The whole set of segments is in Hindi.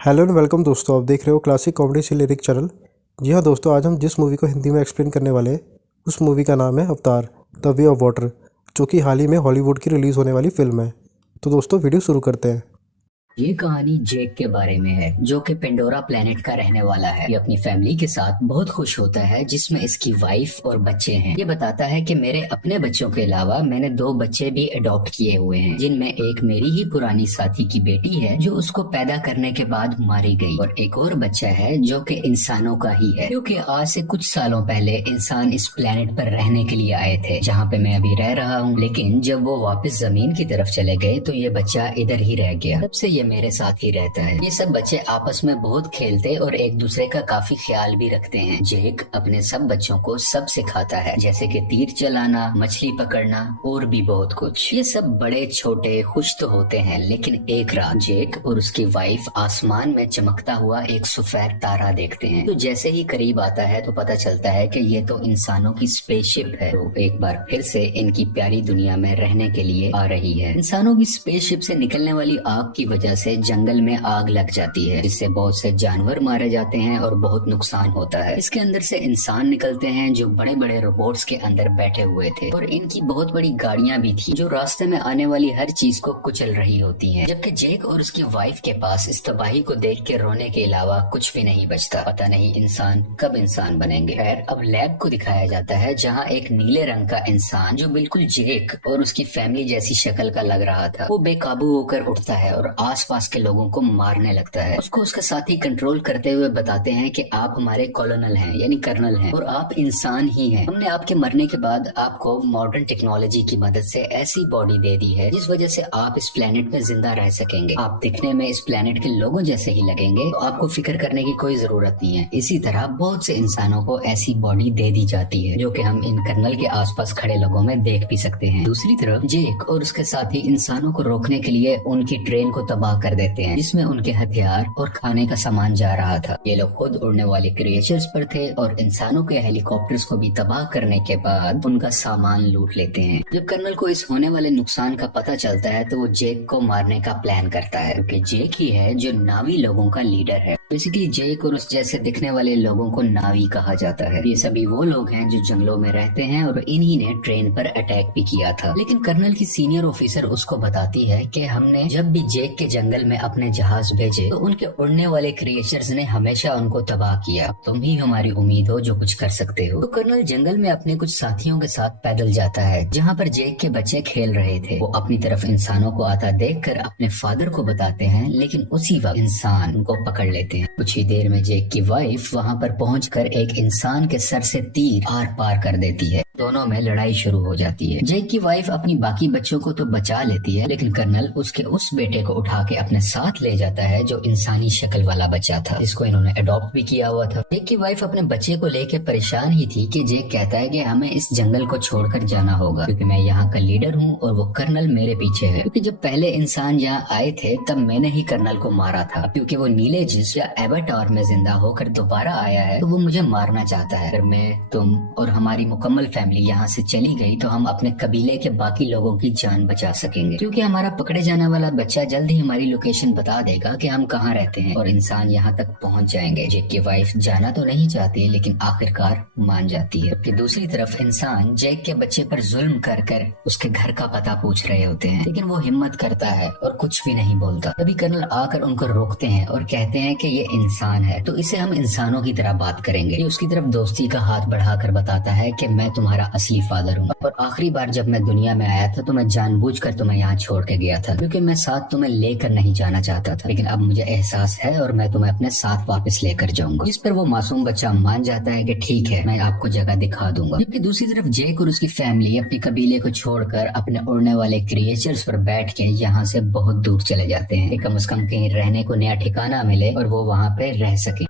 हेलो एंड वेलकम दोस्तों, आप देख रहे हो क्लासिक कॉमेडी से लिरिक चैनल। जी हाँ दोस्तों, आज हम जिस मूवी को हिंदी में एक्सप्लेन करने वाले हैं उस मूवी का नाम है अवतार द वे ऑफ वाटर, जो कि हाल ही में हॉलीवुड की रिलीज़ होने वाली फिल्म है। तो दोस्तों वीडियो शुरू करते हैं। ये कहानी जेक के बारे में है जो कि पेंडोरा प्लेनेट का रहने वाला है। ये अपनी फैमिली के साथ बहुत खुश होता है जिसमें इसकी वाइफ और बच्चे हैं। ये बताता है कि मेरे अपने बच्चों के अलावा मैंने 2 बच्चे भी अडॉप्ट किए हुए हैं, जिनमें एक मेरी ही पुरानी साथी की बेटी है जो उसको पैदा करने के बाद मारी गई, और एक और बच्चा है जो कि इंसानों का ही है, क्योंकि आज से कुछ सालों पहले इंसान इस प्लेनेट पर रहने के लिए आए थे जहाँ पे मैं अभी रह रहा हूँ। लेकिन जब वो वापस जमीन की तरफ चले गए तो ये बच्चा इधर ही रह गया। तब से ये मेरे साथ ही रहता है। ये सब बच्चे आपस में बहुत खेलते और एक दूसरे का काफी ख्याल भी रखते हैं। जेक अपने सब बच्चों को सब सिखाता है, जैसे कि तीर चलाना, मछली पकड़ना और भी बहुत कुछ। ये सब बड़े छोटे खुश तो होते हैं, लेकिन एक रात जेक और उसकी वाइफ आसमान में चमकता हुआ एक सफेद तारा देखते हैं। तो जैसे ही करीब आता है तो पता चलता है कि ये तो इंसानों की स्पेसशिप है, तो एक बार फिर से इनकी प्यारी दुनिया में रहने के लिए आ रही है। इंसानों की स्पेसशिप से निकलने वाली आग की वजह से जंगल में आग लग जाती है, जिससे बहुत से जानवर मारे जाते हैं और बहुत नुकसान होता है। इसके अंदर से इंसान निकलते हैं जो बड़े बड़े रोबोट्स के अंदर बैठे हुए थे, और इनकी बहुत बड़ी गाड़ियां भी थी जो रास्ते में आने वाली हर चीज को कुचल रही होती हैं। जबकि जेक और उसकी वाइफ के पास इस तबाही को देख के रोने के अलावा कुछ भी नहीं बचता। पता नहीं इंसान कब इंसान बनेंगे। खैर, अब लैब को दिखाया जाता है जहाँ एक नीले रंग का इंसान जो बिल्कुल जेक और उसकी फैमिली जैसी शक्ल का लग रहा था, वो बेकाबू होकर उठता है और आसपास के लोगों को मारने लगता है। उसको उसका साथी कंट्रोल करते हुए बताते हैं कि आप हमारे कॉलोनल हैं, यानी कर्नल हैं, और आप इंसान ही हैं। हमने आपके मरने के बाद आपको मॉडर्न टेक्नोलॉजी की मदद से ऐसी बॉडी दे दी है जिस वजह से आप इस प्लेनेट पे जिंदा रह सकेंगे। आप दिखने में इस प्लेनेट के लोगों जैसे ही लगेंगे, तो आपको फिक्र करने की कोई जरूरत नहीं है। इसी तरह बहुत से इंसानों को ऐसी बॉडी दे दी जाती है, जो कि हम इन कर्नल के आसपास खड़े लोगों में देख भी सकते हैं। दूसरी तरफ जेक और उसके साथी इंसानों को रोकने के लिए उनकी ट्रेन को तबाह कर देते हैं, जिसमें उनके हथियार और खाने का सामान जा रहा था। ये लोग खुद उड़ने वाले क्रिएचर्स पर थे और इंसानों के हेलीकॉप्टर्स को भी तबाह करने के बाद उनका सामान लूट लेते हैं। जब कर्नल को इस होने वाले नुकसान का पता चलता है तो वो जेक को मारने का प्लान करता है, क्योंकि जेक ही है जो नावी लोगों का लीडर है। बेसिकली जेक और उस जैसे दिखने वाले लोगों को नावी कहा जाता है। ये सभी वो लोग हैं जो जंगलों में रहते हैं और इन्हीं ने ट्रेन पर अटैक भी किया था। लेकिन कर्नल की सीनियर ऑफिसर उसको बताती है कि हमने जब भी जेक के जंगल में अपने जहाज भेजे तो उनके उड़ने वाले क्रिएचर्स ने हमेशा उनको तबाह किया। तुम ही हमारी उम्मीद हो जो कुछ कर सकते हो। तो कर्नल जंगल में अपने कुछ साथियों के साथ पैदल जाता है जहाँ पर जेक के बच्चे खेल रहे थे। वो अपनी तरफ इंसानों को आता देखकर अपने फादर को बताते हैं, लेकिन उसी वक्त इंसान उनको पकड़ लेते हैं। कुछ ही देर में जेक की वाइफ वहाँ पर पहुंचकर एक इंसान के सर से तीर आर पार कर देती है। दोनों में लड़ाई शुरू हो जाती है। जेक की वाइफ अपनी बाकी बच्चों को तो बचा लेती है, लेकिन कर्नल उसके उस बेटे को उठा के अपने साथ ले जाता है जो इंसानी शक्ल वाला बच्चा था, जिसको इन्होंने अडॉप्ट भी किया हुआ था। जेक की वाइफ अपने बच्चे को लेके परेशान ही थी कि जेक कहता है कि हमें इस जंगल को छोड़कर जाना होगा, क्योंकि मैं यहाँ का लीडर हूँ और वो कर्नल मेरे पीछे है। क्योंकि जब पहले इंसान यहाँ आए थे तब मैंने ही कर्नल को मारा था। क्योंकि वो नीले जिस या एवाटार में जिंदा होकर दोबारा आया है तो वो मुझे मारना चाहता है। अगर मैं, तुम और हमारी मुकम्मल फैमिली यहाँ से चली गई तो हम अपने कबीले के बाकी लोगों की जान बचा सकेंगे, क्योंकि हमारा पकड़े जाने वाला बच्चा जल्द ही हमारी लोकेशन बता देगा कि हम कहाँ रहते हैं और इंसान यहाँ तक पहुँच जाएंगे। जेक की वाइफ जाना तो नहीं चाहती, लेकिन आखिरकार मान जाती है। जबकि दूसरी तरफ इंसान जेक के बच्चे पर जुल्म कर कर उसके घर का पता पूछ रहे होते हैं, लेकिन वो हिम्मत करता है और कुछ भी नहीं बोलता। तभी कर्नल आकर उनको रोकते हैं और कहते हैं कि ये इंसान है तो इसे हम इंसानों की तरह बात करेंगे। ये उसकी तरफ दोस्ती का हाथ बढ़ाकर बताता है कि मैं तुम्हारा असली फादर हूँ, और आखिरी बार जब मैं दुनिया में आया था तो मैं जानबूझकर तुम्हें यहाँ छोड़ के गया था, क्योंकि मैं साथ तुम्हें लेकर नहीं जाना चाहता था। लेकिन अब मुझे एहसास है और मैं तुम्हें अपने साथ वापस लेकर जाऊंगा। इस पर वो मासूम बच्चा मान जाता है कि ठीक है, मैं आपको जगह दिखा दूंगा। जबकि दूसरी तरफ जेक और उसकी फैमिली अपने कबीले को छोड़कर अपने उड़ने वाले क्रिएचर्स पर बैठ के यहाँ से बहुत दूर चले जाते हैं, कम से कम कहीं रहने को नया ठिकाना मिले और वो वहाँ पे रह सके।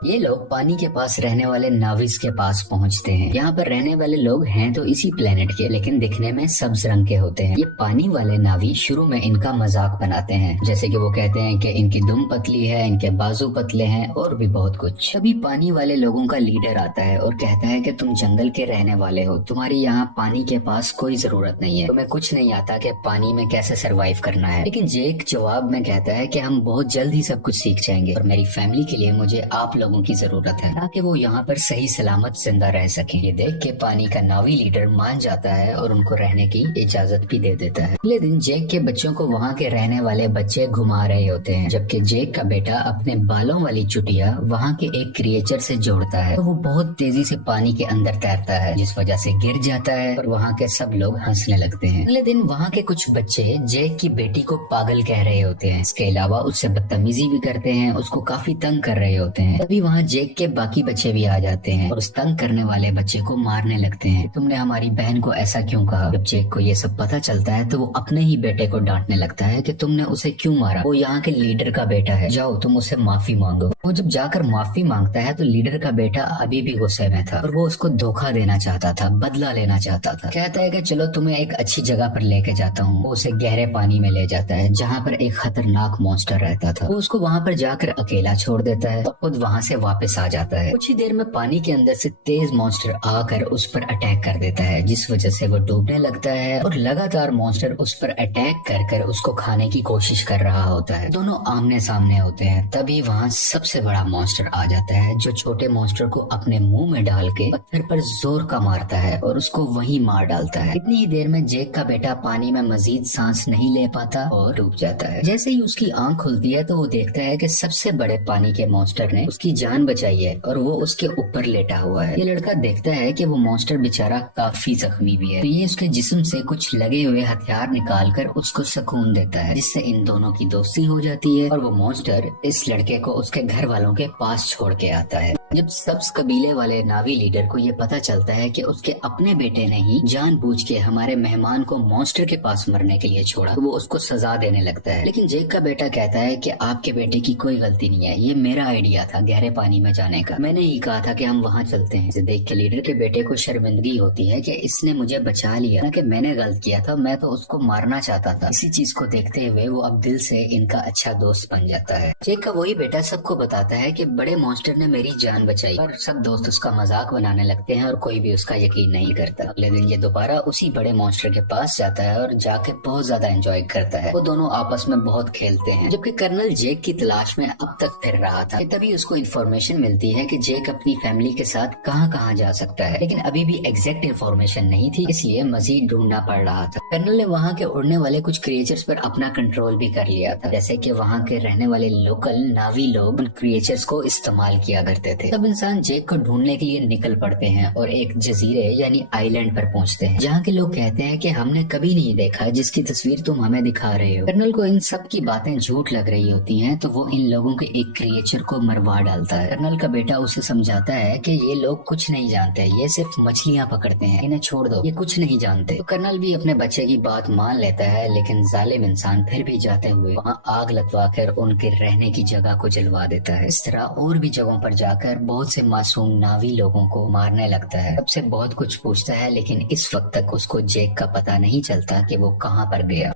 ये लोग पानी के पास रहने वाले नाविस के पास पहुंचते हैं। यहाँ पर रहने वाले लोग हैं तो इसी प्लेनेट के, लेकिन दिखने में सब्ज रंग के होते हैं। ये पानी वाले नावी शुरू में इनका मजाक बनाते हैं, जैसे कि वो कहते हैं कि इनकी दुम पतली है, इनके बाजू पतले हैं और भी बहुत कुछ। तभी पानी वाले लोगों का लीडर आता है और कहता है कि तुम जंगल के रहने वाले हो, तुम्हारी यहाँ पानी के पास कोई जरूरत नहीं है, तुम्हें कुछ नहीं आता कि पानी में कैसे सरवाइव करना है। लेकिन जेक जवाब में कहता है कि हम बहुत जल्द ही सब कुछ सीख जाएंगे और मेरी फैमिली के लिए मुझे आप लोगों की जरूरत है ताकि वो यहाँ पर सही सलामत जिंदा रह सके। ये देख के पानी का नावी लीडर मान जाता है और उनको रहने की इजाजत भी दे देता है। अगले दिन जेक के बच्चों को वहाँ के रहने वाले बच्चे घुमा रहे होते हैं, जबकि जेक का बेटा अपने बालों वाली चुटिया वहाँ के एक क्रिएचर से जोड़ता है तो वो बहुत तेजी से पानी के अंदर तैरता है, जिस वजह से गिर जाता है और वहाँ के सब लोग हंसने लगते हैं। अगले दिन वहाँ के कुछ बच्चे जेक की बेटी को पागल कह रहे होते हैं। इसके अलावा उससे बदतमीजी भी करते हैं, उसको काफी तंग कर रहे होते हैं। तभी वहाँ जेक के बाकी बच्चे भी आ जाते हैं और उस तंग करने वाले बच्चे को मारने लगते हैं। तुमने हमारी बहन को ऐसा क्यों कहा? जब जेक को ये सब पता चलता है तो वो अपने ही बेटे को डांटने लगता है कि तुमने उसे क्यों मारा, वो यहाँ के लीडर का बेटा है, जाओ तुम उसे माफी मांगो। वो जब जाकर माफी मांगता है तो लीडर का बेटा अभी भी गुस्से में था और वो उसको धोखा देना चाहता था, बदला लेना चाहता था। कहता है कि चलो तुम्हें एक अच्छी जगह पर लेके जाता हूँ। वो उसे गहरे पानी में ले जाता है जहाँ पर एक खतरनाक मॉन्स्टर रहता था। वो उसको वहाँ पर जाकर अकेला छोड़ देता है और खुद वहाँ से वापस आ जाता है। कुछ ही देर में पानी के अंदर से तेज मॉन्स्टर आकर उस पर अटैक कर देता है, जिस वजह से वो डूबने लगता है और लगातार मॉन्स्टर उस पर अटैक कर कर उसको खाने की कोशिश कर रहा होता है। दोनों आमने सामने होते हैं। तभी वहाँ सबसे बड़ा मॉन्स्टर आ जाता है जो छोटे मॉन्स्टर को अपने मुंह में डाल के पत्थर पर जोर का मारता है और उसको वहीं मार डालता है। इतनी ही देर में जेक का बेटा पानी में मजीद सांस नहीं ले पाता और डूब जाता है। जैसे ही उसकी आंख खुलती है तो वो देखता है कि सबसे बड़े पानी के मॉन्स्टर ने उसकी जान बचाई है और वो उसके ऊपर लेटा हुआ है। ये लड़का देखता है कि वो मॉन्स्टर बेचारा काफी जख्मी भी है, तो ये उसके जिस्म से कुछ लगे हुए हथियार निकाल कर उसको सुकून देता है, जिससे इन दोनों की दोस्ती हो जाती है और वो मॉन्स्टर इस लड़के को उसके घर वालों के पास छोड़ के आता है। जब सब्ज कबीले वाले नावी लीडर को ये पता चलता है कि उसके अपने बेटे ने ही जानबूझ के हमारे मेहमान को मॉन्स्टर के पास मरने के लिए छोड़ा, तो वो उसको सजा देने लगता है। लेकिन जेक का बेटा कहता है कि आपके बेटे की कोई गलती नहीं है, ये मेरा आइडिया था गहरे पानी में जाने का, मैंने ही कहा था कि हम वहाँ चलते हैं। इसे देख के लीडर के बेटे को शर्मिंदगी होती है कि इसने मुझे बचा लिया, ना कि मैंने गलत किया था, मैं तो उसको मारना चाहता था। इसी चीज को देखते हुए वो अब दिल से इनका अच्छा दोस्त बन जाता है। जेक का वही बेटा सबको बताता है कि बड़े मॉन्स्टर ने मेरी जान बचाई, पर सब दोस्त उसका मजाक बनाने लगते हैं और कोई भी उसका यकीन नहीं करता। अगले दिन ये दोबारा उसी बड़े मॉन्स्टर के पास जाता है और जाके बहुत ज्यादा एंजॉय करता है। वो दोनों आपस में बहुत खेलते हैं, जबकि कर्नल जेक की तलाश में अब तक फिर रहा था। तभी उसको इन्फॉर्मेशन मिलती है कि जेक अपनी फैमिली के साथ कहाँ कहाँ जा सकता है, लेकिन अभी भी एग्जैक्ट इन्फॉर्मेशन नहीं थी, इसलिए मजीद ढूंढना पड़ रहा था। कर्नल ने वहाँ के उड़ने वाले कुछ क्रिएचर्स पर अपना कंट्रोल भी कर लिया था, जैसे कि वहाँ के रहने वाले लोकल नावी लोग उन क्रिएचर्स को इस्तेमाल किया करते थे। सब इंसान जेक को ढूंढने के लिए निकल पड़ते हैं और एक जजीरे यानी आइलैंड पर पहुंचते हैं, जहाँ के लोग कहते हैं कि हमने कभी नहीं देखा जिसकी तस्वीर तुम हमें दिखा रहे हो। कर्नल को इन सब की बातें झूठ लग रही होती हैं, तो वो इन लोगों के एक क्रिएचर को मरवा डालता है। कर्नल का बेटा उसे समझाता है कि ये लोग कुछ नहीं जानते, ये सिर्फ मछलियाँ पकड़ते हैं, इन्हें छोड़ दो, ये कुछ नहीं जानते। तो कर्नल भी अपने बच्चे की बात मान लेता है, लेकिन जालिम इंसान फिर भी जाते हुए वहाँ आग लगवा कर उनके रहने की जगह को जलवा देता है। इस तरह और भी जगहों पर जाकर बहुत से मासूम नावी लोगों को मारने लगता है। सबसे बहुत कुछ पूछता है, लेकिन इस वक्त तक उसको जेक का पता नहीं चलता कि वो कहाँ पर गया।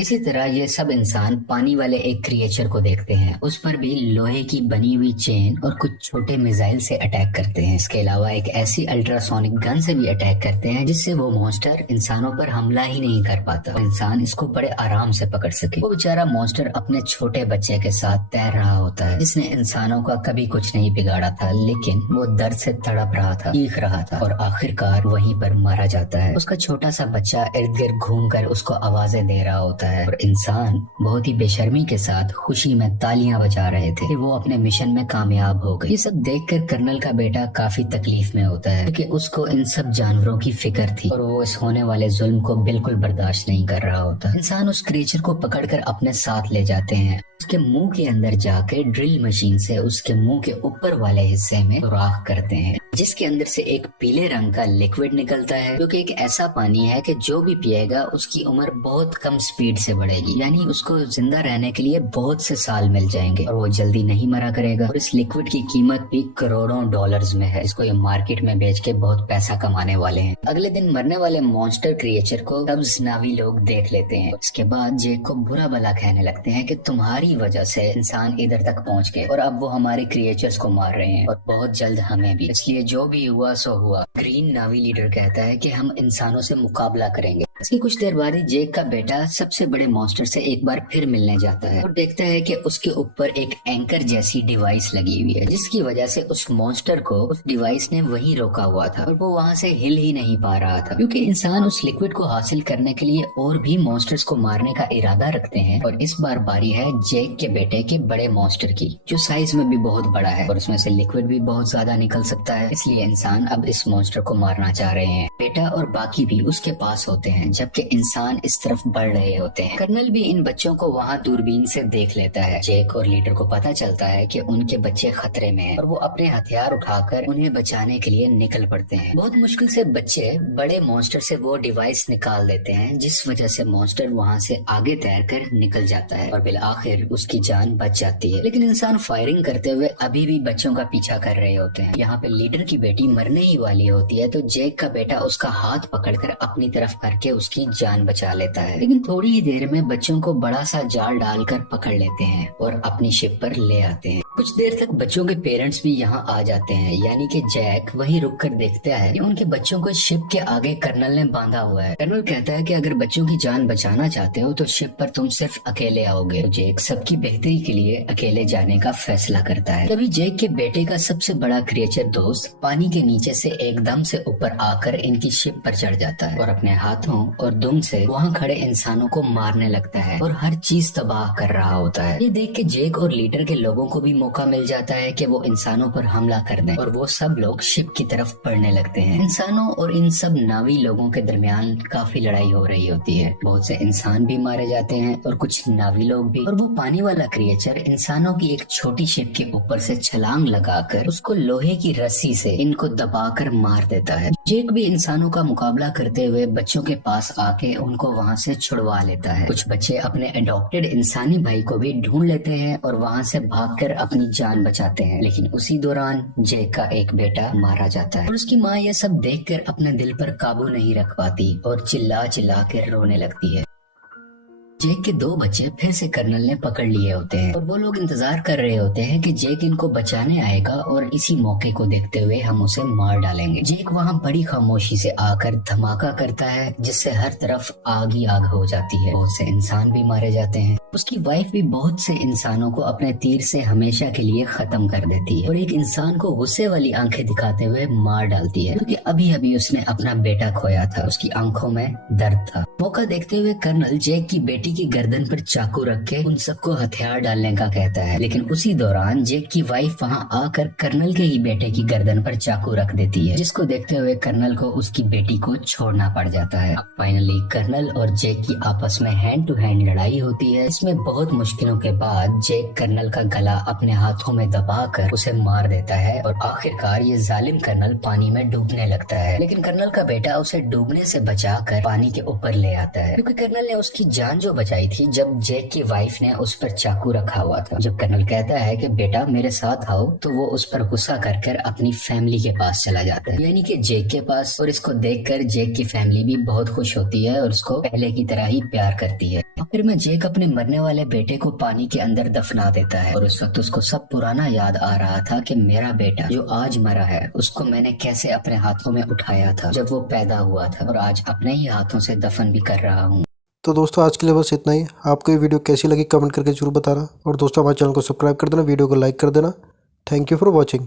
इसी तरह ये सब इंसान पानी वाले एक क्रिएचर को देखते हैं, उस पर भी लोहे की बनी हुई चेन और कुछ छोटे मिसाइल से अटैक करते हैं। इसके अलावा एक ऐसी अल्ट्रासोनिक गन से भी अटैक करते हैं जिससे वो मॉन्स्टर इंसानों पर हमला ही नहीं कर पाता, इंसान इसको बड़े आराम से पकड़ सके। वो बेचारा मॉन्स्टर अपने छोटे बच्चे के साथ तैर रहा होता है, जिसने इंसानों का कभी कुछ नहीं बिगाड़ा था, लेकिन वो दर्द से तड़प रहा था, चीख रहा था और आखिरकार वहीं पर मारा जाता है। उसका छोटा सा बच्चा इर्द गिर्द घूम कर उसको आवाजें दे रहा होता है और इंसान बहुत ही बेशर्मी के साथ खुशी में तालियां बजा रहे थे कि वो अपने मिशन में कामयाब हो गए। ये सब देखकर कर्नल का बेटा काफी तकलीफ में होता है, क्योंकि उसको इन सब जानवरों की फिक्र थी और वो इस होने वाले जुल्म को बिल्कुल बर्दाश्त नहीं कर रहा होता। इंसान उस क्रिएचर को पकड़कर अपने साथ ले जाते हैं, उसके मुंह के अंदर जाकर ड्रिल मशीन से उसके मुंह के ऊपर वाले हिस्से में सुराख करते हैं, जिसके अंदर से एक पीले रंग का लिक्विड निकलता है, जो कि एक ऐसा पानी है कि जो भी पिएगा उसकी उम्र बहुत कम स्पीड से बढ़ेगी, यानी उसको जिंदा रहने के लिए बहुत से साल मिल जाएंगे और वो जल्दी नहीं मरा करेगा। और इस लिक्विड की कीमत भी करोड़ों डॉलर्स में है। इसको ये मार्केट में बेच के बहुत पैसा कमाने वाले हैं। अगले दिन मरने वाले मॉन्स्टर क्रिएचर को सब नावी लोग देख लेते हैं। इसके बाद जेक को बुरा भला कहने लगते हैं कि तुम्हारी वजह से इंसान इधर तक पहुंच गए और अब वो हमारे क्रिएचर्स को मार रहे हैं और बहुत जल्द हमें भी, इसलिए जो भी हुआ सो हुआ। ग्रीन नावी लीडर कहता है कि हम इंसानों से मुकाबला करेंगे। इसकी कुछ देर बाद ही जेक का बेटा सबसे बड़े मॉन्स्टर से एक बार फिर मिलने जाता है और देखता है कि उसके ऊपर एक एंकर जैसी डिवाइस लगी हुई है, जिसकी वजह से उस मॉन्स्टर को उस डिवाइस ने वहीं रोका हुआ था और वो वहां से हिल ही नहीं पा रहा था, क्योंकि इंसान उस लिक्विड को हासिल करने के लिए और भी मॉन्स्टर्स को मारने का इरादा रखते हैं। और इस बार बारी है जेक के बेटे के बड़े मॉन्स्टर की, जो साइज में भी बहुत बड़ा है और उसमें से लिक्विड भी बहुत ज्यादा निकल सकता है। इसलिए इंसान अब इस मॉन्स्टर को मारना चाह रहे हैं। बेटा और बाकी भी उसके पास होते हैं, जबकि इंसान इस तरफ बढ़ रहे होते हैं। कर्नल भी इन बच्चों को वहाँ दूरबीन से देख लेता है। जेक और लीडर को पता चलता है कि उनके बच्चे खतरे में हैं और वो अपने हथियार उठाकर उन्हें बचाने के लिए निकल पड़ते हैं। बहुत मुश्किल से बच्चे बड़े मॉन्स्टर से वो डिवाइस निकाल देते हैं, जिस वजह से मॉन्स्टर वहाँ से आगे तैरकर निकल जाता है और बिल आखिर उसकी जान बच जाती है। लेकिन इंसान फायरिंग करते हुए अभी भी बच्चों का पीछा कर रहे होते हैं। यहाँ पे लीडर की बेटी मरने ही वाली होती है, तो जेक का बेटा उसका हाथ पकड़कर अपनी तरफ करके उसकी जान बचा लेता है। लेकिन थोड़ी ही देर में बच्चों को बड़ा सा जाल डालकर पकड़ लेते हैं और अपनी शिप पर ले आते हैं। कुछ देर तक बच्चों के पेरेंट्स भी यहाँ आ जाते हैं, यानी कि जैक वहीं रुककर देखता है कि उनके बच्चों को शिप के आगे कर्नल ने बांधा हुआ है। कर्नल कहता है कि अगर बच्चों की जान बचाना चाहते हो तो शिप पर तुम सिर्फ अकेले आओगे। तो जेक सबकी बेहतरी के लिए अकेले जाने का फैसला करता है। तभी जेक के बेटे का सबसे बड़ा क्रिएचर दोस्त पानी के नीचे से एकदम से ऊपर आकर इनकी शिप पर चढ़ जाता है और अपने हाथों और दुम से वहाँ खड़े इंसानों को मारने लगता है और हर चीज तबाह कर रहा होता है। ये देख के जेक और लीडर के लोगों को भी मौका मिल जाता है कि वो इंसानों पर हमला कर दें और वो सब लोग शिप की तरफ बढ़ने लगते हैं। इंसानों और इन सब नावी लोगों के दरमियान काफी लड़ाई हो रही होती है। बहुत से इंसान भी मारे जाते हैं और कुछ नावी लोग भी। और वो पानी वाला क्रिएचर इंसानों की एक छोटी शिप के ऊपर से छलांग लगाकर उसको लोहे की रस्सी से इनको दबाकर मार देता है। जेक भी इंसानों का मुकाबला करते हुए बच्चों के पास आके उनको वहाँ से छुड़वा लेता है। कुछ बच्चे अपने अडॉप्टेड इंसानी भाई को भी ढूंढ लेते हैं और वहाँ से भागकर अपनी जान बचाते हैं। लेकिन उसी दौरान जेक का एक बेटा मारा जाता है और उसकी माँ यह सब देखकर अपने दिल पर काबू नहीं रख पाती और चिल्ला चिल्ला कर रोने लगती है। जेक के दो बच्चे फिर से कर्नल ने पकड़ लिए होते हैं और वो लोग इंतजार कर रहे होते हैं कि जेक इनको बचाने आएगा और इसी मौके को देखते हुए हम उसे मार डालेंगे। जेक वहाँ बड़ी खामोशी से आकर धमाका करता है, जिससे हर तरफ आग ही आग हो जाती है। बहुत से इंसान भी मारे जाते हैं। उसकी वाइफ भी बहुत से इंसानों को अपने तीर से हमेशा के लिए खत्म कर देती है और एक इंसान को गुस्से वाली आंखें दिखाते हुए मार डालती है, क्योंकि अभी अभी उसने अपना बेटा खोया था। उसकी आंखों में दर्द था। मौका देखते हुए कर्नल जेक की बेटी की गर्दन पर चाकू रख के उन सबको हथियार डालने का कहता है। लेकिन उसी दौरान जेक की वाइफ वहाँ आकर कर्नल के ही बेटे की गर्दन पर चाकू रख देती है, जिसको देखते हुए कर्नल को उसकी बेटी को छोड़ना पड़ जाता है। अब फाइनली कर्नल और जेक की आपस में हैंड टू हैंड लड़ाई होती है। इसमें बहुत मुश्किलों के बाद जेक कर्नल का गला अपने हाथों में दबाकर उसे मार देता है और आखिरकार ये जालिम कर्नल पानी में डूबने लगता है। लेकिन कर्नल का बेटा उसे डूबने से बचाकर पानी के ऊपर ले आता है, क्योंकि कर्नल ने उसकी जान जो बचाई थी जब जेक की वाइफ ने उस पर चाकू रखा हुआ था। जब कर्नल कहता है कि बेटा मेरे साथ आओ, तो वो उस पर गुस्सा कर अपनी फैमिली के पास चला जाता है, यानी कि जेक के पास। और इसको देखकर जेक की फैमिली भी बहुत खुश होती है और उसको पहले की तरह ही प्यार करती है। फिर में जेक अपने मरने वाले बेटे को पानी के अंदर दफना देता है और उस वक्त उसको सब पुराना याद आ रहा था कि मेरा बेटा जो आज मरा है उसको मैंने कैसे अपने हाथों में उठाया था जब वो पैदा हुआ था और आज अपने ही हाथों से दफन भी कर रहा हूँ। तो दोस्तों आज के लिए बस इतना ही। आपको ये वीडियो कैसी लगी कमेंट करके जरूर बताना और दोस्तों हमारे चैनल को सब्सक्राइब कर देना, वीडियो को लाइक कर देना। Thank you for watching.